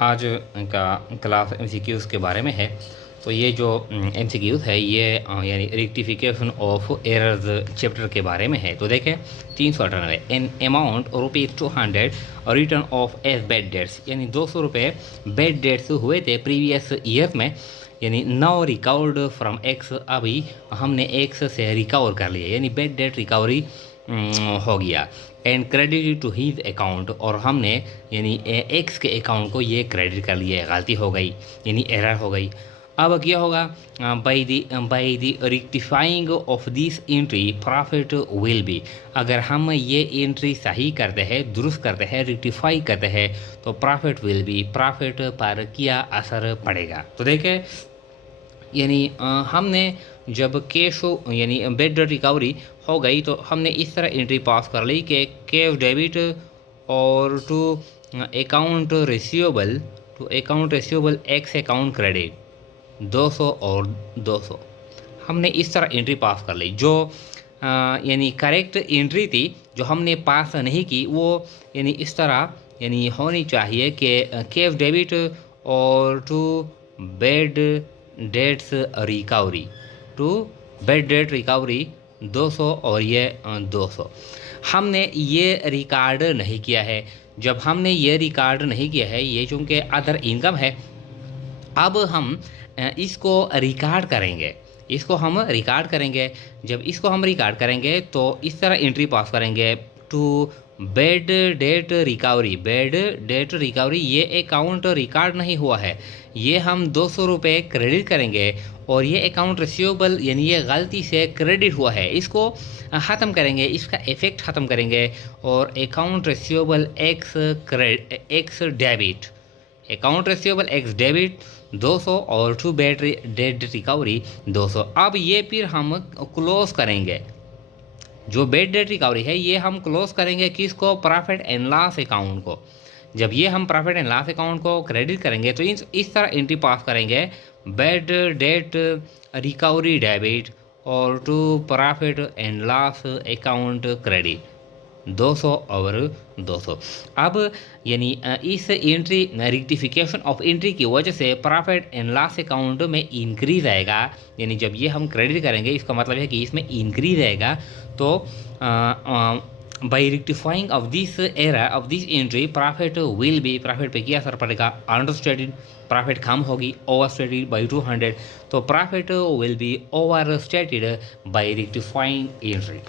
आज का class MCQs के बारे में है। तो ये जो एमसीक्यूज़ है ये यानी रेक्टिफिकेशन ऑफ एरर्स चैप्टर के बारे में है। तो देखें 398 an amount ₹200 return of as bad debts, यानी 200 रुपये बैड डेट्स हुए थे प्रीवियस ईयर में, यानी नाउ रिकवर्ड फ्रॉम एक्स। अभी हमने एक्स से रिकवर कर लिया, यानी बैड डेट रिकवरी हो गया। And credit to his account, और हमने यानी एक्स के अकाउंट को ये क्रेडिट कर लिया, गलती हो गई यानी एरर हो गई। अब क्या होगा, by the rectifying of this entry profit will be. अगर हम ये एंट्री सही करते हैं, दुरुस्त करते हैं, रेक्टिफाई करते हैं, तो प्रॉफिट विल बी, प्रॉफिट पर क्या असर पड़ेगा। तो देखें यानी हमने जब कैश यानी बैड डेट रिकवरी हो गई तो हमने इस तरह एंट्री पास कर ली कि कैश डेबिट और to account receivable X account credit 200 और 200, हमने इस तरह एंट्री पास कर ली। जो यानी करेक्ट एंट्री थी जो हमने पास नहीं की वो यानी इस तरह यानी होनी चाहिए कि कैश डेबिट और to bad debts recovery, to bad debt recovery 200 और ये 200 हमने ये रिकॉर्ड नहीं किया है। जब हमने ये रिकॉर्ड नहीं किया है, ये चूँकि अदर इनकम है, अब हम इसको रिकॉर्ड करेंगे, इसको हम रिकॉर्ड करेंगे। जब इसको हम रिकॉर्ड करेंगे तो इस तरह एंट्री पास करेंगे to bad debt recovery, bad debt recovery ये अकाउंट रिकॉर्ड नहीं हुआ है, ये हम 200 रुपये क्रेडिट करेंगे और ये अकाउंट रिसीवेबल यानी ये गलती से क्रेडिट हुआ है, इसको ख़त्म करेंगे, इसका इफ़ेक्ट ख़त्म करेंगे और account receivable x debit, account receivable x debit 200 और टू बैड डेट रिकवरी 200। अब ये फिर हम क्लोज करेंगे, जो बैड डेट रिकवरी है ये हम क्लोज करेंगे किसको, प्रॉफिट एंड लॉस अकाउंट को। जब ये हम प्रॉफिट एंड लॉस अकाउंट को क्रेडिट करेंगे तो इस तरह एंट्री पास करेंगे, बैड डेट रिकवरी डेबिट और to profit and loss account credit 200 और 200। अब यानी इस एंट्री रेक्टिफिकेशन ऑफ एंट्री की वजह से प्रॉफिट एंड लॉस अकाउंट में इंक्रीज आएगा, यानी जब ये हम क्रेडिट करेंगे इसका मतलब है कि इसमें इंक्रीज आएगा। तो by rectifying of this error of this entry profit will be, profit पे क्या असर पड़ेगा, अंडरस्टेटेड, प्रॉफिट कम होगी, ओवरस्टेटेड बाई 200, तो profit will be overstated by rectifying entry.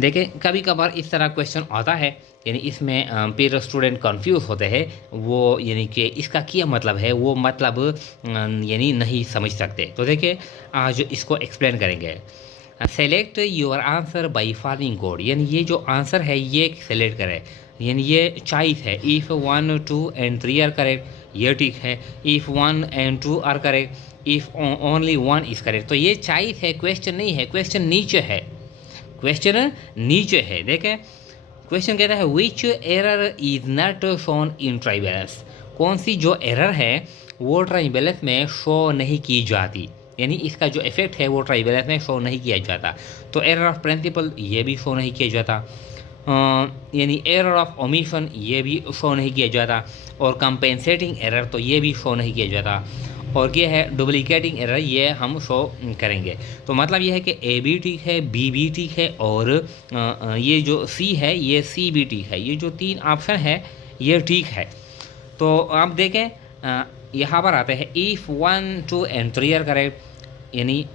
देखें कभी कभार इस तरह क्वेश्चन आता है, यानी इसमें फिर स्टूडेंट कंफ्यूज होते हैं, वो यानी कि इसका क्या मतलब है, वो मतलब यानी नहीं समझ सकते। तो देखिए आज इसको एक्सप्लेन करेंगे। Select your answer by following code, यानी ये जो आंसर है ये सेलेक्ट करें, यानी ये चॉइस है। इफ़ 1, 2 एंड 3 आर करेक्ट, ये ठीक है। If 1 and 2 are correct, if only 1 is correct. तो ये चॉइस है, क्वेश्चन नहीं है, क्वेश्चन नीचे है, क्वेश्चन नीचे है। देखें क्वेश्चन कहता है which error is not shown in trial balance, कौन सी जो एरर है वो ट्राई बैलेंस में शो नहीं की जाती, यानी इसका जो इफेक्ट है वो ट्राई बैलेंस में शो नहीं किया जाता। तो एरर ऑफ प्रिंसिपल ये भी शो नहीं किया जाता, यानी एरर ऑफ ओमिशन ये भी शो नहीं किया जाता, और कंपेंसेटिंग एरर तो ये भी शो नहीं किया जाता, और ये है डुप्लीकेटिंग एरर, ये हम शो करेंगे। तो मतलब ये है कि ए भी ठीक है, बी भी ठीक है, और ये जो सी है ये सी भी ठीक है, ये जो 3 ऑप्शन है ये ठीक है। तो आप देखें यहाँ पर आते हैं इफ़ 1, 2 एंड 3 आर करेक्ट, यानी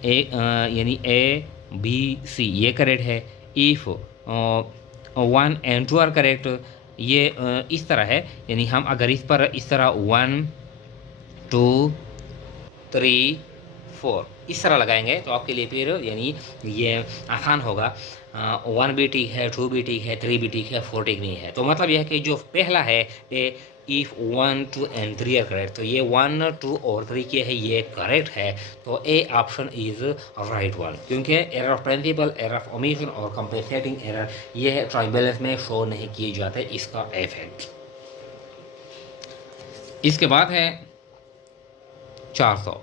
ए बी सी ये करेक्ट है। इफ़ 1 एंड 2 आर करेक्ट, ये इस तरह है, यानी हम अगर इस पर इस तरह 1, 2, 3, 4 इस तरह लगाएंगे तो आपके लिए फिर यानी ये आसान होगा। 1 भी ठीक है, 2 भी ठीक है, 3 भी ठीक है, 4 ठीक नहीं है। तो मतलब यह है कि जो पहला है इफ़ 1, 2 एंड 3 आर करेक्ट, तो ये 1, 2 और 3 के है ये करेक्ट है, तो A option is right one, क्योंकि error of principle, error of omission और कंपेंसेटिंग एरर ये है ट्राई बैलेंस में शो नहीं किए जाते, इसका इफेक्ट। इसके बाद है 400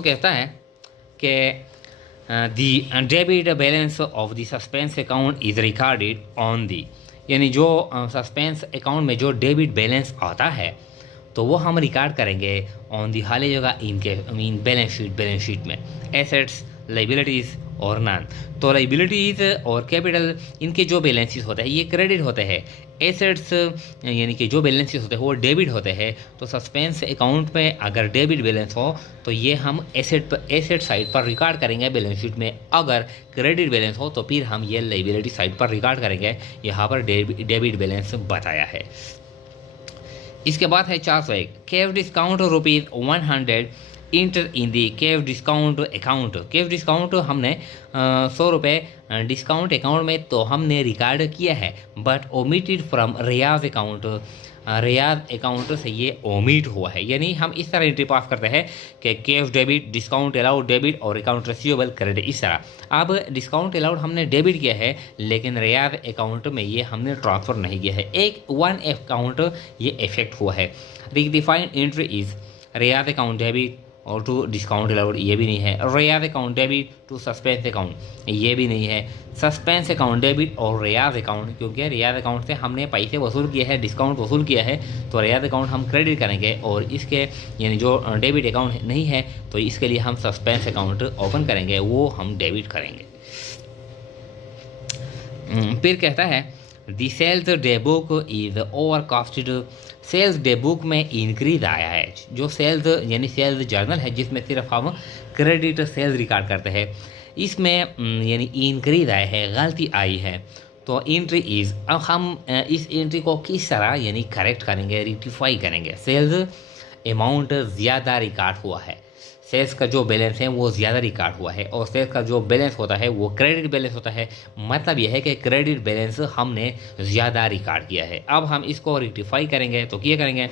कहता है कि दी debit balance of the suspense account is recorded on the, यानी जो सस्पेंस अकाउंट में जो डेबिट बैलेंस आता है तो वो हम रिकॉर्ड करेंगे ऑन दी हाल जगह इनके बैलेंस शीट में एसेट्स, लाइबिलिटीज़ और नॉन। तो लाइबिलिटीज़ और कैपिटल इनके जो बैलेंसेस होते हैं ये क्रेडिट होते हैं, एसेट्स यानी कि जो बैलेंसेस होते हैं वो डेबिट होते हैं। तो सस्पेंस अकाउंट में अगर डेबिट बैलेंस हो तो ये हम एसेट साइड पर रिकॉर्ड करेंगे बैलेंस शीट में, अगर क्रेडिट बैलेंस हो तो फिर हम ये लाइबिलिटी साइड पर रिकॉर्ड करेंगे। यहाँ पर डेबिट बैलेंस बताया है। इसके बाद है 401 cash discount ₹100 enter in the cash discount account. Cash discount हमने 100 रुपये डिस्काउंट अकाउंट में तो हमने रिकॉर्ड किया है, but omitted from Riyaz account. Riyaz account से ये ओमिट हुआ है, यानी हम इस तरह एंट्री पास करते हैं कि cash debit, discount allowed debit और अकाउंट रिसीवेबल क्रेडिट इस तरह। अब डिस्काउंट अलाउड हमने डेबिट किया है लेकिन रियाज अकाउंट में ये हमने ट्रांसफ़र नहीं किया है, एक वन अकाउंट ये इफेक्ट हुआ है। Redefined entry is Riaz account debit और टू डिस्काउंट अलाउड, ये भी नहीं है। Riaz account debit to suspense account, ये भी नहीं है। सस्पेंस अकाउंट डेबिट और रियाज अकाउंट, क्योंकि रियाज अकाउंट से हमने पैसे वसूल किए हैं, डिस्काउंट वसूल किया है, तो रियाज अकाउंट हम क्रेडिट करेंगे और इसके यानी जो डेबिट अकाउंट नहीं है तो इसके लिए हम सस्पेंस अकाउंट ओपन करेंगे, वो हम डेबिट करेंगे। फिर कहता है the sales day book is over costed. Sales day book में इंक्रीज आया है, जो सेल्स यानी सेल्स जर्नल है जिसमें सिर्फ हम क्रेडिट सेल्स रिकॉर्ड करते हैं, इसमें यानी इंक्रीज आया है, गलती आई है। तो एंट्री इज, अब हम इस एंट्री को किस तरह यानी करेक्ट करेंगे, रेक्टिफाई करेंगे। सेल्स अमाउंट ज़्यादा रिकॉर्ड हुआ है, सेल्स का जो बैलेंस है वो ज़्यादा रिकॉर्ड हुआ है और सेल्स का जो बैलेंस होता है वो क्रेडिट बैलेंस होता है। मतलब यह है कि क्रेडिट बैलेंस हमने ज़्यादा रिकॉर्ड किया है। अब हम इसको रेक्टिफाई करेंगे तो क्या करेंगे,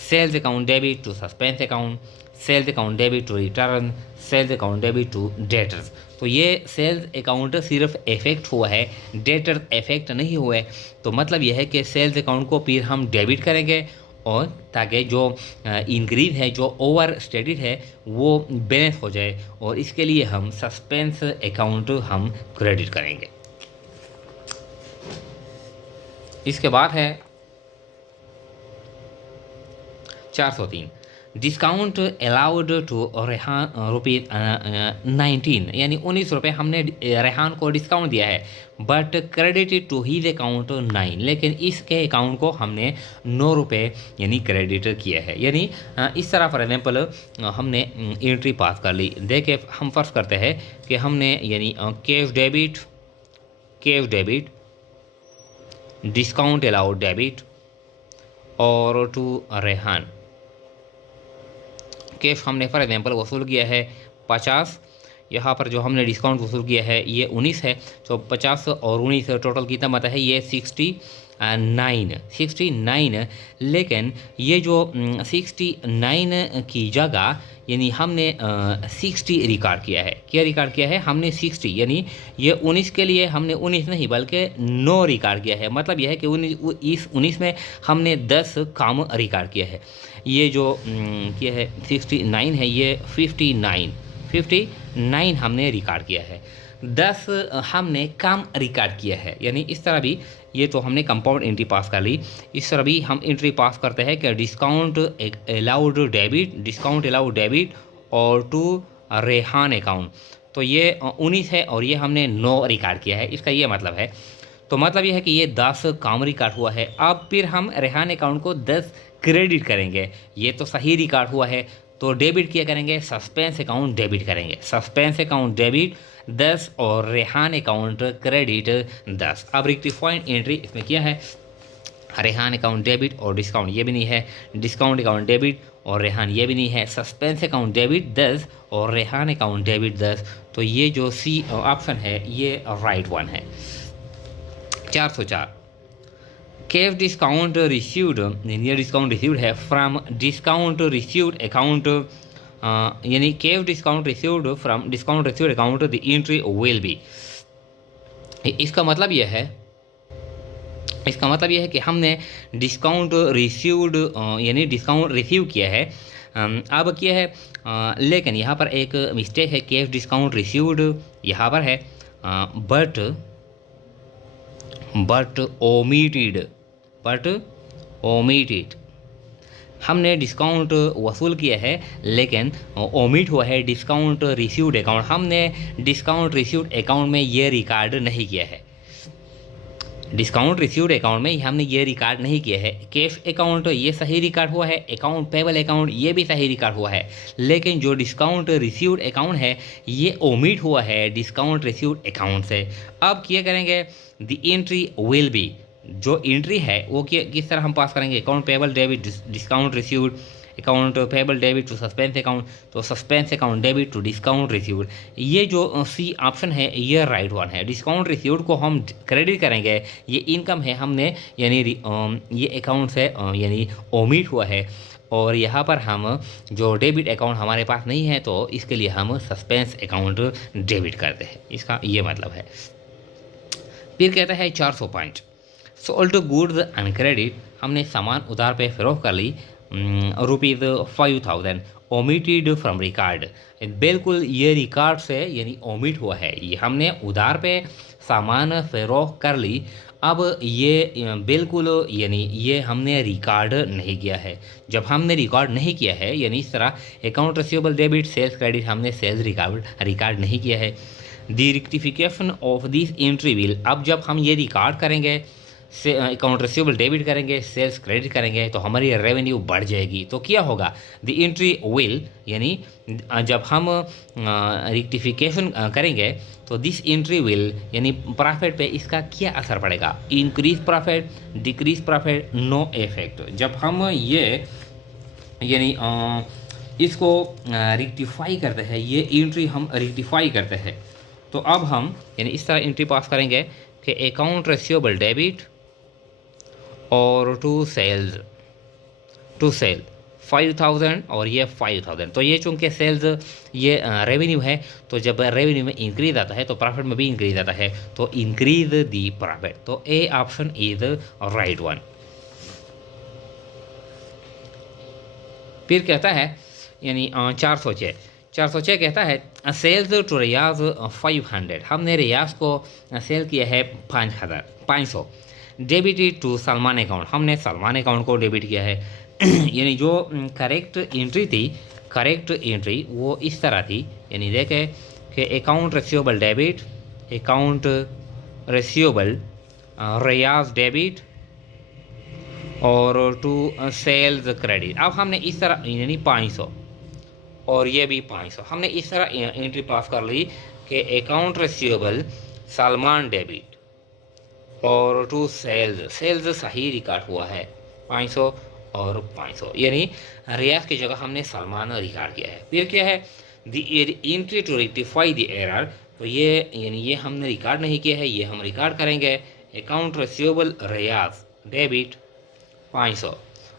sales account debit to suspense account, sales account debit to return, sales account debit to debtors. तो ये सेल्स अकाउंट सिर्फ इफेक्ट हुआ है, डेटर्स इफेक्ट नहीं हुए। तो मतलब यह है कि सेल्स अकाउंट को फिर हम डेबिट करेंगे और ताकि जो इंक्रीज है, जो ओवर स्टेटेड है वो बैलेंस हो जाए, और इसके लिए हम सस्पेंस अकाउंट हम क्रेडिट करेंगे। इसके बाद है 403 डिस्काउंट अलाउड टू रेहान ₹19, यानी 19 रुपये हमने रेहान को डिस्काउंट दिया है, but credit to his account 9, लेकिन इसके अकाउंट को हमने 9 रुपये यानी क्रेडिट किया है। यानी इस तरह फॉर एग्जांपल हमने एंट्री पास कर ली। देखिए हम फर्ज करते हैं कि हमने यानी cash debit, discount allowed debit और टू रेहान कैश हमने फॉर एग्जांपल वसूल किया है 50। यहाँ पर जो हमने डिस्काउंट वसूल किया है ये 19 है, तो 50 और 19 टोटल कितना बनता है, ये 69। लेकिन ये जो 69 की जगह यानी हमने 60 रिकॉर्ड किया है। क्या रिकॉर्ड किया है हमने 60, यानी ये 19 के लिए हमने 19 नहीं बल्कि 9 रिकॉर्ड किया है। मतलब यह है कि इस 19 में हमने 10 काम रिकॉर्ड किया है। ये जो क्या है 69 है, ये 59 हमने रिकॉर्ड किया है, 10 हमने काम रिकॉर्ड किया है। यानी इस तरह भी ये तो हमने कंपाउंड एंट्री पास कर ली। इस तरह भी हम एंट्री पास करते हैं कि डिस्काउंट अलाउड डेबिट और टू रेहान अकाउंट। तो ये 19 है और ये हमने 9 रिकॉर्ड किया है, इसका ये मतलब है। तो मतलब ये है कि ये 10 काम रिकॉर्ड हुआ है। अब फिर हम रेहान अकाउंट को 10 क्रेडिट करेंगे, ये तो सही रिकॉर्ड हुआ है, तो डेबिट क्या करेंगे, सस्पेंस अकाउंट डेबिट करेंगे। सस्पेंस अकाउंट डेबिट 10 और रेहान अकाउंट क्रेडिट 10। अब रेक्टिफाइंड एंट्री इसमें क्या है, रेहान अकाउंट डेबिट और डिस्काउंट ये भी नहीं है, डिस्काउंट अकाउंट डेबिट और रेहान ये भी नहीं है, सस्पेंस अकाउंट डेबिट 10 और रेहान अकाउंट डेबिट 10। तो ये जो सी ऑप्शन है ये राइट वन है। 404 कैश डिस्काउंट रिसीव्ड, ये डिस्काउंट रिसीव्ड है फ्रॉम डिस्काउंट रिसीव्ड अकाउंट, यानी cash discount received from discount received account the entry will B. इसका मतलब यह है कि हमने डिस्काउंट रिसीव्ड यानी डिस्काउंट रिसीव किया है। अब क्या है लेकिन यहाँ पर एक मिस्टेक है, कैश डिस्काउंट रिसीव्ड यहाँ पर है, बट बट ओमिटेड, हमने डिस्काउंट वसूल किया है लेकिन ओमिट हुआ है डिस्काउंट रिसीव्ड अकाउंट, हमने डिस्काउंट रिसीव्ड अकाउंट में ये रिकॉर्ड नहीं किया है। डिस्काउंट रिसीव्ड अकाउंट में हमने ये रिकॉर्ड नहीं किया है। कैश अकाउंट ये सही रिकॉर्ड हुआ है, अकाउंट पेबल अकाउंट ये भी सही रिकॉर्ड हुआ है, लेकिन जो डिस्काउंट रिसीव्ड अकाउंट है ये ओमिट हुआ है डिस्काउंट रिसीव्ड अकाउंट से। अब क्या करेंगे, द एंट्री विल बी, जो एंट्री है वो किस तरह हम पास करेंगे, account payable debit discount received, account payable debit to suspense account, तो suspense account debit to discount received. ये जो सी ऑप्शन है ये राइट वन है। डिस्काउंट रिसीव्ड को हम क्रेडिट करेंगे, ये इनकम है, हमने यानी ये अकाउंट से यानी ओमिट हुआ है, और यहाँ पर हम जो डेबिट अकाउंट हमारे पास नहीं है तो इसके लिए हम सस्पेंस अकाउंट डेबिट करते हैं, इसका ये मतलब है। फिर कहता है 400 point, sold goods and credit, हमने सामान उधार पे फरोख्त कर ली ₹5000 ओमिटेड फ्रॉम रिकॉर्ड, बिल्कुल ये रिकॉर्ड से यानी ओमिट हुआ है। ये हमने उधार पे सामान फरोख्त कर ली, अब ये बिल्कुल यानी ये हमने रिकॉर्ड नहीं किया है। जब हमने रिकॉर्ड नहीं किया है यानी इस तरह account receivable debit sales credit हमने सेल्स रिकॉर्ड नहीं किया है। The rectification of this entry will, अब जब हम ये रिकॉर्ड करेंगे से अकाउंट रिसीवेबल डेबिट करेंगे सेल्स क्रेडिट करेंगे तो हमारी रेवेन्यू बढ़ जाएगी। तो क्या होगा, द एंट्री विल यानी जब हम रेक्टिफिकेशन करेंगे तो दिस एंट्री विल यानी प्रॉफिट पे इसका क्या असर पड़ेगा, increase profit, decrease profit, no effect. जब हम ये यानी इसको रेक्टिफाई करते हैं, ये एंट्री हम रेक्टिफाई करते हैं, तो अब हम यानी इस तरह एंट्री पास करेंगे कि अकाउंट रिसीवेबल डेबिट और टू सेल 5000 और ये 5000, तो ये चूँकि सेल्स ये रेवेन्यू है, तो जब रेवेन्यू में इंक्रीज आता है तो प्रॉफिट में भी इंक्रीज आता है, तो इंक्रीज दी प्रॉफिट, तो A option is right one. फिर कहता है यानी 406 कहता है सेल्स टू रियाज 500, हमने रियाज को सेल किया है 500, डेबिट टू सलमान अकाउंट, हमने सलमान अकाउंट को डेबिट किया है। यानी जो करेक्ट एंट्री वो इस तरह थी, यानी देखे कि account receivable debit, account receivable Riaz debit और टू सेल्स क्रेडिट। अब हमने इस तरह यानी 500 और ये भी 500, हमने इस तरह एंट्री पास कर ली कि अकाउंट रिसीवेबल सलमान डेबिट और टू सेल्स सही रिकॉर्ड हुआ है 500 और 500, यानी रियाज की जगह हमने सलमान रिकॉर्ड किया है। फिर क्या है, the entry to rectify the error, तो ये यानी ये हमने रिकॉर्ड नहीं किया है, ये हम रिकॉर्ड करेंगे। अकाउंट रिसीवेबल रियाज डेबिट 500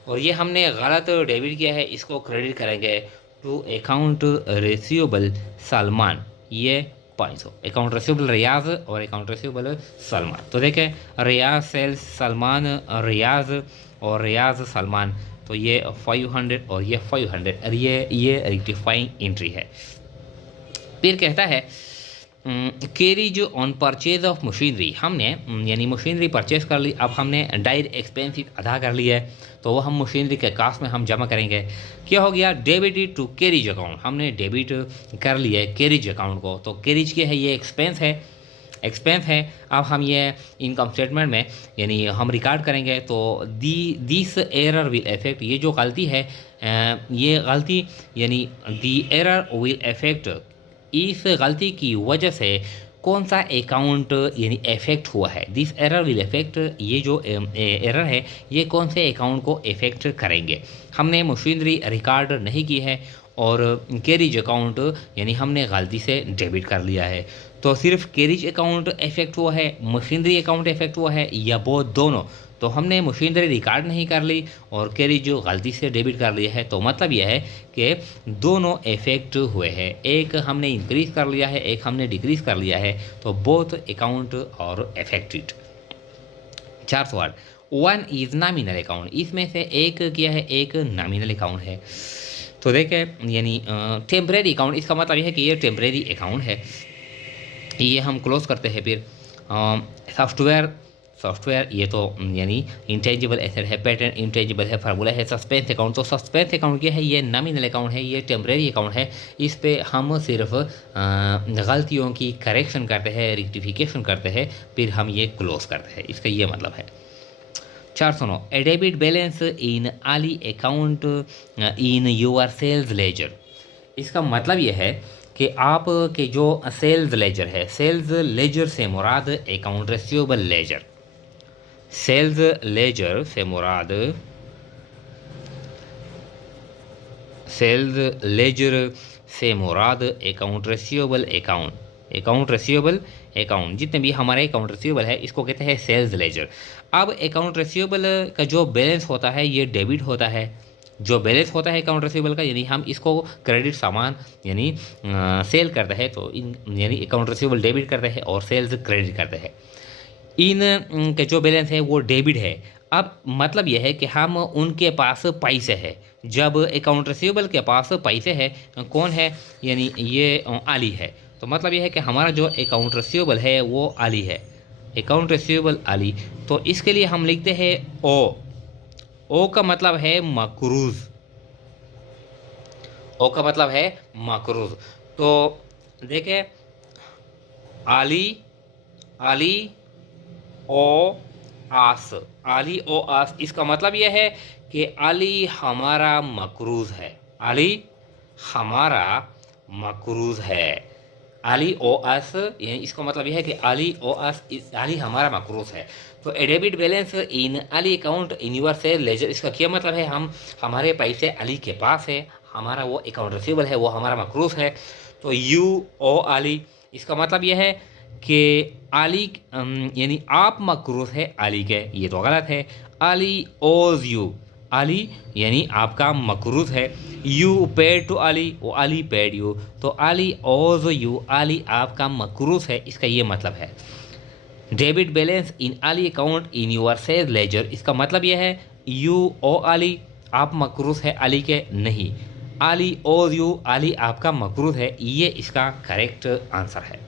और ये हमने गलत डेबिट किया है, इसको क्रेडिट करेंगे टू अकाउंट रिसीवेबल सलमान, ये 500, अकाउंट रिसीवेबल रियाज और अकाउंट रिसीवेबल सलमान। तो देखें रियाज सेल्स सलमान रियाज और रियाज सलमान, तो ये 500 और ये 500 और ये रेक्टिफाइंग एंट्री है। फिर कहता है carries on purchase of machinery, हमने यानी मशीनरी परचेज कर ली, अब हमने डायरेक्ट एक्सपेंसिव अदा कर लिया है, तो वो हम मशीनरी के कास्ट में हम जमा करेंगे। क्या हो गया, डेबिट टू कैरीज अकाउंट, हमने डेबिट कर लिया है कैरीज अकाउंट को, तो कैरीज क्या है, ये एक्सपेंस है। अब हम ये इनकम स्टेटमेंट में यानी हम रिकॉर्ड करेंगे, तो दिस एरर विल इफेक्ट, ये जो गलती है ये गलती यानी दी एरर विल इफेक्ट, इस गलती की वजह से कौन सा अकाउंट यानी इफेक्ट हुआ है, दिस एरर विल इफेक्ट, ये जो एरर है ये कौन से अकाउंट को इफेक्ट करेंगे। हमने मशीनरी रिकॉर्ड नहीं की है और कैरीज अकाउंट यानी हमने गलती से डेबिट कर लिया है, तो सिर्फ कैरीज अकाउंट इफेक्ट हुआ है, मशीनरी अकाउंट इफेक्ट हुआ है, या वो दोनों। तो हमने मशीनरी रिकॉर्ड नहीं कर ली और कैरीज जो गलती से डेबिट कर लिया है, तो मतलब यह है कि दोनों इफेक्ट हुए हैं, एक हमने इंक्रीज कर लिया है, एक हमने डिक्रीज कर लिया है, तो बोथ अकाउंट और affected. 408 one is nominal account, इसमें से एक क्या है, एक नॉमिनल अकाउंट है। तो देखें यानी टेम्परेरी अकाउंट, इसका मतलब यह है कि ये टेम्परेरी अकाउंट है, ये हम क्लोज करते हैं। फिर सॉफ्टवेयर ये तो यानी इंटेंजिबल एसेट है, पेटेंट इंटेंजिबल है, फार्मूला है। सस्पेंस अकाउंट, तो सस्पेंस अकाउंट क्या है, ये नॉमिनल अकाउंट है, ये टेम्परेरी अकाउंट है। इस पे हम सिर्फ गलतियों की करेक्शन करते हैं, रेक्टिफिकेशन करते हैं, फिर हम ये क्लोज करते हैं, इसका ये मतलब है। 409 ए डेबिट बैलेंस इन आली account in your sales ledger. इसका मतलब यह है कि आप के जो सेल्स लेजर है, सेल्स लेजर से मुराद account receivable ledger, sales ledger से मुराद सेल्स लेजर से मुराद account receivable account, account receivable account, जितने भी हमारे अकाउंट रिसीवेबल है इसको कहते हैं सेल्स लेजर। अब अकाउंट रिसीवेबल का जो बैलेंस होता है ये डेबिट होता है, जो बैलेंस होता है अकाउंट रिसीवेबल का, यानी हम इसको क्रेडिट सामान यानी सेल करते हैं तो इन यानी अकाउंट रिसीवेबल डेबिट करते हैं और सेल्स क्रेडिट करते हैं। इन के जो बैलेंस है वो डेबिट है। अब मतलब यह है कि हम उनके पास पैसे है, जब अकाउंट रिसीवेबल के पास पैसे है, कौन है, यानी ये आली है, तो मतलब यह है कि हमारा जो अकाउंट रिसीवेबल है वो आली है, अकाउंट रिसीवेबल आली। तो इसके लिए हम लिखते हैं ओ, ओ का मतलब है मकरूज, ओ का मतलब है मकरूज। तो देखें आली, आली ओ आस, आली ओ आस, इसका मतलब यह है कि आली हमारा मकरूज है, आली हमारा मकरूज है, आली ओ आस, यानी इसका मतलब यह है कि आली ओ आस, आली हमारा मकरूज है। तो ए डेबिट बैलेंस इन आली account in your sales ledger, इसका क्या मतलब है, हम हमारे पैसे अली के पास है, हमारा वो अकाउंट रिसीवेबल है, वो हमारा मकरूज है। तो यू ओ आली, इसका मतलब यह है कि आली यानी आप मकरूज है आली के, ये तो गलत है। आली ओज यू, आली यानी आपका मकरूज है। यू पेड टू आली, वो आली पेड यू, तो आली ओज यू, आली आपका मकरूज है, इसका ये मतलब है। डेबिट बैलेंस इन आली account in your sales ledger, इसका मतलब यह है यू ओ आली, आप मकरूज है आली के नहीं, आली ओज यू, आली आपका मकरूज है, ये इसका करेक्ट आंसर है।